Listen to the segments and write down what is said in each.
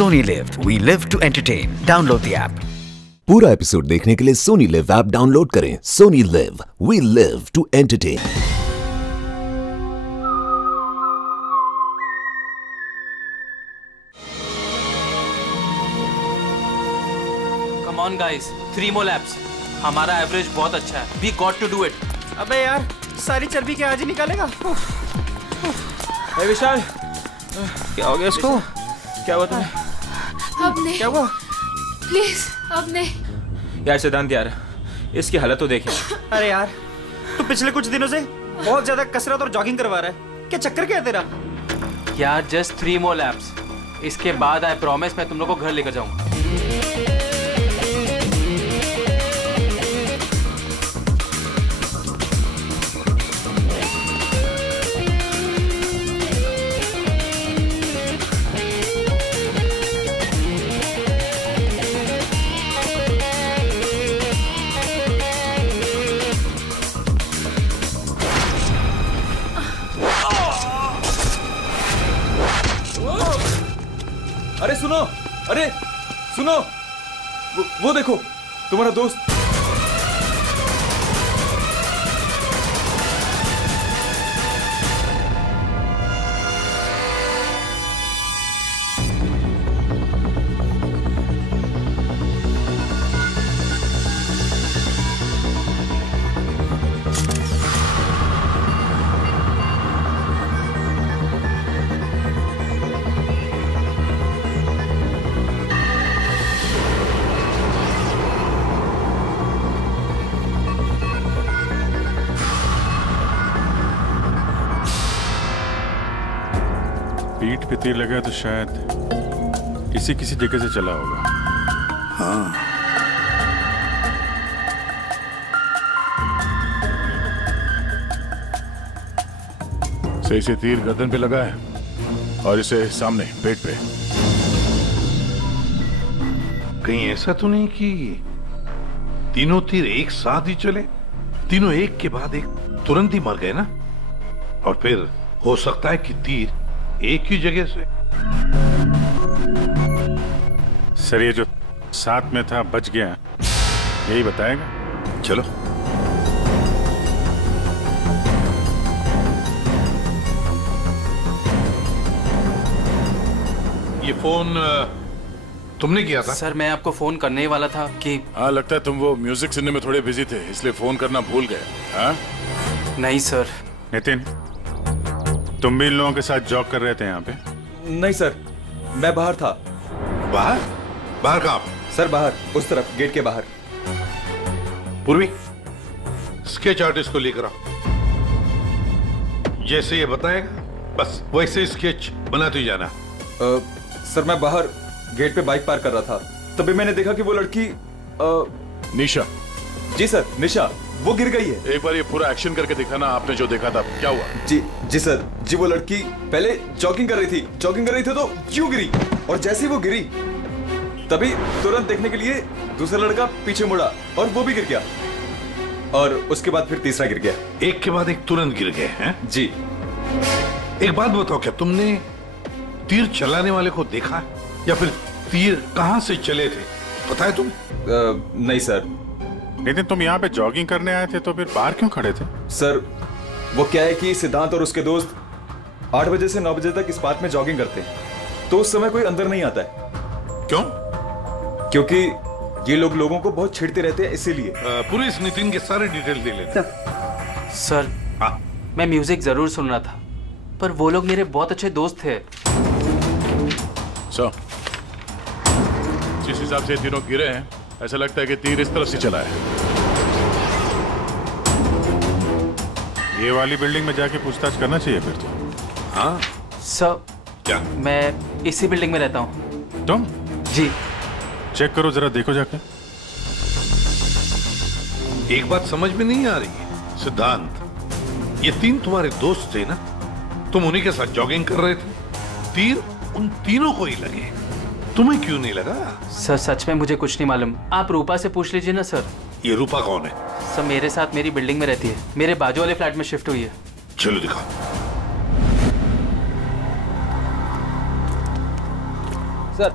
Sony Live. We live to entertain. Download the app. पूरा episode देखने के लिए सोनी लिव ऐप डाउनलोड करें। Sony LIV, we live to entertain. Come on guys, 3 more laps. हमारा average बहुत अच्छा है। We got to do it. अबे यार, सारी चर्बी क्या आज ही निकालेगा? हे विशाल, क्या हो गया इसको? क्या हुआ तुम्हें? अब नहीं। क्या हुआ? प्लीज, अब नहीं। यार सिद्धांत यार, इसकी हालत तो देखें। अरे यार, तू पिछले कुछ दिनों से बहुत ज्यादा कसरत और जॉगिंग करवा रहा है। क्या चक्कर क्या है तेरा? यार जस्ट 3 more laps. इसके बाद आई प्रॉमिस मैं तुम लोग को घर लेकर जाऊंगा। अरे सुनो, अरे सुनो, वो देखो तुम्हारा दोस्त। पीठ पे तीर लगा तो शायद किसी जगह से चला होगा। हाँ। सही से तीर गर्दन पे लगा है और इसे सामने पेट पे। कहीं ऐसा तो नहीं कि तीनों तीर एक साथ ही चले? तीनों एक के बाद एक तुरंत ही मर गए ना? और फिर हो सकता है कि तीर एक ही जगह से। सर ये जो साथ में था बच गया, यही बताएगा। चलो। ये फोन तुमने किया था? सर मैं आपको फोन करने ही वाला था कि हाँ, लगता है तुम वो म्यूजिक सुनने में थोड़े बिजी थे, इसलिए फोन करना भूल गए। हाँ? नहीं सर। नितिन, तुम भी इन लोगों के साथ जॉग कर रहे थे यहाँ पे? नहीं सर, मैं बाहर था। बाहर? बाहर कहाँ? सर बाहर, उस तरफ, गेट के बाहर। पूर्वी, स्केच आर्टिस्ट को लेकर आओ। जैसे ये बताएगा बस वैसे स्केच बनाते ही जाना। सर मैं बाहर गेट पे बाइक पार्क कर रहा था, तभी मैंने देखा कि वो लड़की निशा। जी सर, निशा, वो गिर गई है। एक बार ये पूरा एक्शन करके दिखाना, आपने जो देखा था क्या हुआ? जी सर, जी वो लड़की पहले जॉगिंग कर रही थी तो क्यों गिरी, और जैसे ही वो गिरी तभी तुरंत देखने के लिए दूसरा लड़का पीछे मुड़ा और वो भी गिर गया, और उसके बाद फिर तीसरा गिर गया। एक के बाद एक तुरंत गिर गए हैं? जी। एक बात बताओ, क्या तुमने तीर चलाने वाले को देखा है? या फिर तीर कहां से चले थे पता है तुम्हें? नहीं सर। लेकिन तुम यहाँ पे जॉगिंग करने आए थे तो फिर बाहर क्यों खड़े थे? सर वो क्या है कि सिद्धांत और उसके दोस्त 8 बजे से 9 बजे तक इस पार्क में जॉगिंग करते हैं, तो उस समय कोई अंदर नहीं आता है। क्यों? क्योंकि ये लोगों को बहुत छेड़ते रहते हैं, इसीलिए। पूरे इस नितिन के सारे डिटेल दे लेते। सर हाँ। मैं म्यूजिक जरूर सुन रहा था, पर वो लोग मेरे बहुत अच्छे दोस्त थे। जिस हिसाब से तीनों गिरे हैं, ऐसा लगता है कि तीर इस तरफ से चला है। ये वाली बिल्डिंग में जाके पूछताछ करना चाहिए फिर तो। हाँ सर। क्या? मैं इसी बिल्डिंग में रहता हूँ। तुम? जी। चेक करो जरा, देखो जाके। एक बात समझ में नहीं आ रही है सिद्धांत, ये तीन तुम्हारे दोस्त थे ना? तुम उन्हीं के साथ जॉगिंग कर रहे थे, तीर उन तीनों को ही लगे, तुम्हें क्यों नहीं लगा? सर सच में मुझे कुछ नहीं मालूम, आप रूपा से पूछ लीजिए ना सर। ये रूपा कौन है? सर मेरे साथ मेरी बिल्डिंग में रहती है, मेरे बाजू वाले फ्लैट में शिफ्ट हुई है। चलो दिखाओ। सर,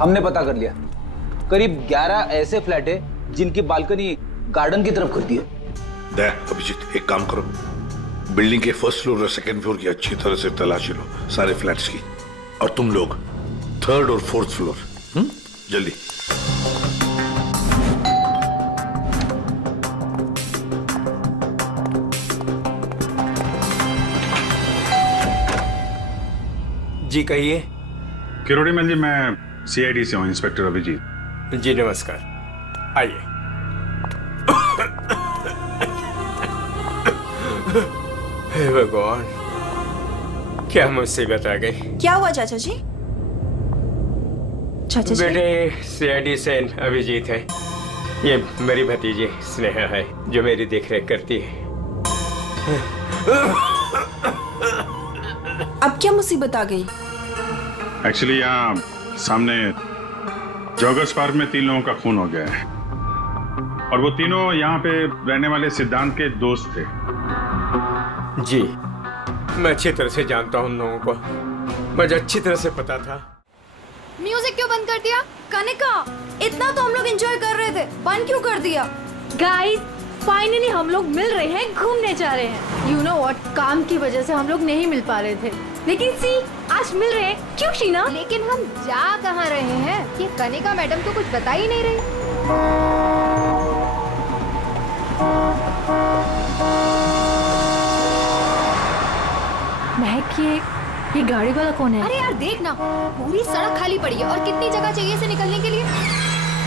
हमने पता कर लिया। करीब 11 ऐसे फ्लैट है जिनकी बालकनी गार्डन की तरफ खुलती है। देख अभिजीत, एक काम करो, बिल्डिंग के फर्स्ट फ्लोर और सेकंड फ्लोर की अच्छी तरह से तलाशी लो, सारे फ्लैट्स की। और तुम लोग थर्ड और फोर्थ फ्लोर, जल्दी। जी कहिए। किरोड़ी मल जी, मैं सीआईडी से हूँ, इंस्पेक्टर अभिजीत। जी नमस्कार, आइए। हे भगवान, क्या मुसीबत आ गई। क्या हुआ चाचा जी? चाचा जी? बेटे सीआईडी से अभिजीत है, ये मेरी भतीजी स्नेहा है जो मेरी देखरेख करती है। अब क्या मुसीबत आ गई? एक्चुअली यहाँ सामने जॉगर्स पार्क में 3 लोगों का खून हो गया है और वो तीनों यहाँ पे रहने वाले सिद्धांत के दोस्त थे। जी, मैं अच्छी तरह से जानता हूँ उन लोगों को, मुझे अच्छी तरह से पता था। म्यूजिक क्यों बंद कर दिया? कनिका, इतना तो हम लोग एंजॉय कर रहे थे, बंद क्यों कर दिया? गाइस, फाइनली हम लोग मिल रहे हैं, घूमने जा रहे हैं। यू नो व्हाट, काम की वजह से हम लोग नहीं मिल पा रहे थे, लेकिन सी आज मिल रहे हैं। क्यों शीना? लेकिन हम जा कहाँ रहे हैं? ये कनिका मैडम तो कुछ बता ही नहीं रही। महक, ये गाड़ी वाला कौन है? अरे यार देख ना, पूरी सड़क खाली पड़ी है और कितनी जगह चाहिए इसे निकलने के लिए।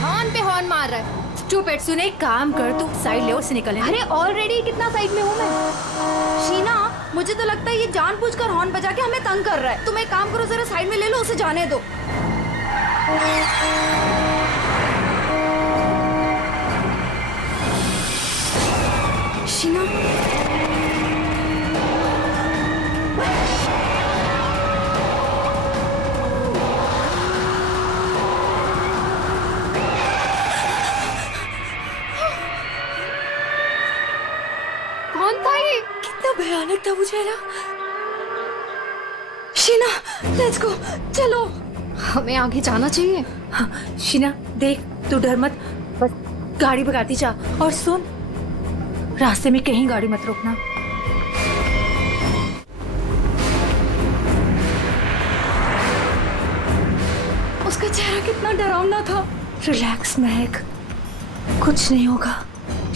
हॉर्न पे हॉर्न मार रहा है। स्टूपिड, सुने, एक काम कर, तू साइड ले और से निकल। अरे ऑलरेडी कितना साइड में हूँ मैं। शीना, मुझे तो लगता है ये जानबूझकर हॉर्न बजा के हमें तंग कर रहा है। तुम एक काम करो, जरा साइड में ले लो, उसे जाने दो। शीना, भयानक था वो चेहरा। शीना, लेट्स गो, चलो। हमें आगे जाना चाहिए। हाँ, शीना देख, तू डर मत, बस गाड़ी भगाती जा। और सुन, रास्ते में कहीं गाड़ी मत रोकना। उसका चेहरा कितना डरावना था। रिलैक्स महक, कुछ नहीं होगा।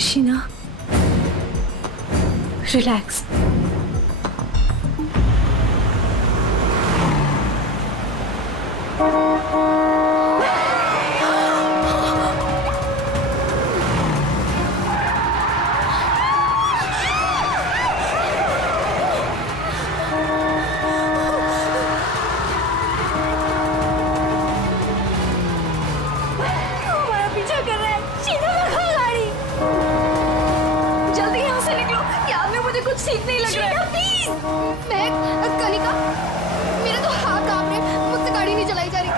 शीना रिलैक्स। हमारा पीछा कर रहा है। शीना, रखो गाड़ी। जल्दी यहाँ से निकलो, यार में मुझे कुछ ठीक नहीं लग रहा है। प्लीज। महक, कनिका, मेरे तो हाथ कांप रहे, मुझसे गाड़ी नहीं चलाई जा रही।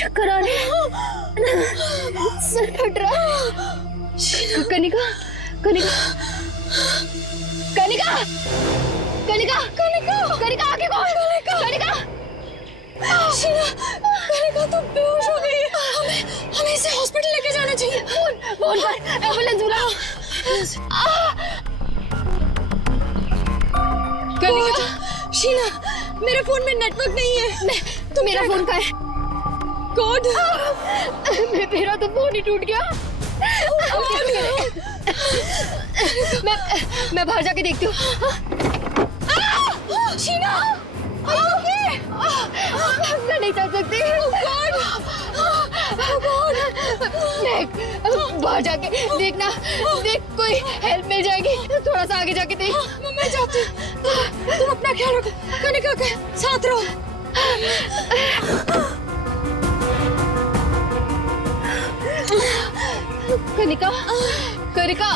चक्कर आ रहे हैं, सर फट रहा है। कनिका, कनिका, कनिका, कनिका, कनिका, कनिका, आगे कौन? कनिका, शीना, कनिका तो बेहोश हो गई है। हमें इसे हॉस्पिटल लेके जाना चाहिए। फोन कर, एम्बुलेंस बुलाओ। कनिका, शीना, मेरे फोन में नेटवर्क नहीं है। तो मेरा फोन का है कोड। मेरा तो फोन ही टूट गया। मैं बाहर जाके देखती हूँ। शीना, मैं नहीं चल सकती। बाहर जाके देखना, देख कोई हेल्प मिल जाएगी। थोड़ा सा आगे जाके देख। मैं जाती हूँ। तुम अपना ख्याल रखो, कनिका के साथ रहो। कनिका, कनिका,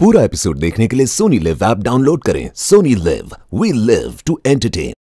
पूरा एपिसोड देखने के लिए सोनी लिव ऐप डाउनलोड करें। Sony LIV, we live to entertain.